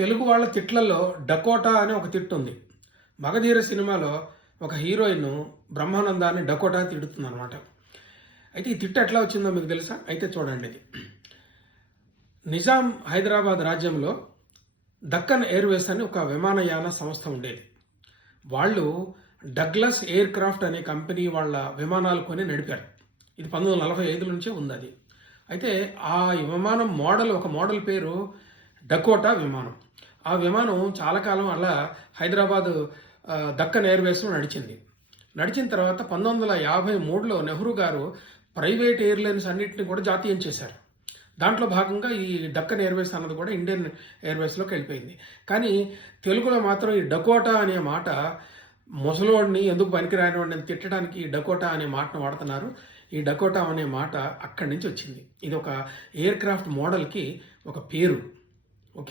తెలుగు వాళ్ళ తిట్లలో డకోటా అనే ఒక తిట్టు ఉంది. 'మగధీర' సినిమాలో ఒక హీరోయిన్ బ్రహ్మానందాన్ని డకోటా తిడుతుంది అనమాట. అయితే ఈ తిట్టు ఎట్లా వచ్చిందో మీకు తెలుసా? అయితే చూడండి ఇది. నిజాం హైదరాబాద్ రాజ్యంలో దక్కన్ ఎయిర్వేస్ అని ఒక విమానయాన సంస్థ ఉండేది. వాళ్ళు డగ్లస్ ఎయిర్ క్రాఫ్ట్ అనే కంపెనీ వాళ్ళ విమానాలు కొని నడిపారు. ఇది 1945 నుంచే ఉంది అది. అయితే ఆ విమానం ఒక మోడల్ పేరు డకోటా విమానం. ఆ విమానం చాలా కాలం అలా హైదరాబాద్ దక్కన్ ఎయిర్వేస్లో నడిచింది. నడిచిన తర్వాత 1953లో నెహ్రూ గారు ప్రైవేట్ ఎయిర్లైన్స్ అన్నింటినీ కూడా జాతీయం చేశారు. దాంట్లో భాగంగా ఈ దక్కన్ ఎయిర్వేస్ అన్నది కూడా ఇండియన్ ఎయిర్వేస్లోకి వెళ్ళిపోయింది. కానీ తెలుగులో మాత్రం ఈ డకోటా అనే మాట ముసలోడిని ఎందుకు పనికిరానివాడిని తిట్టడానికి ఈ డకోటా అనే మాటను వాడుతున్నారు. ఈ డకోటా అనే మాట అక్కడి నుంచి వచ్చింది. ఇది ఒక ఎయిర్ క్రాఫ్ట్ మోడల్కి ఒక పేరు. ఓకే.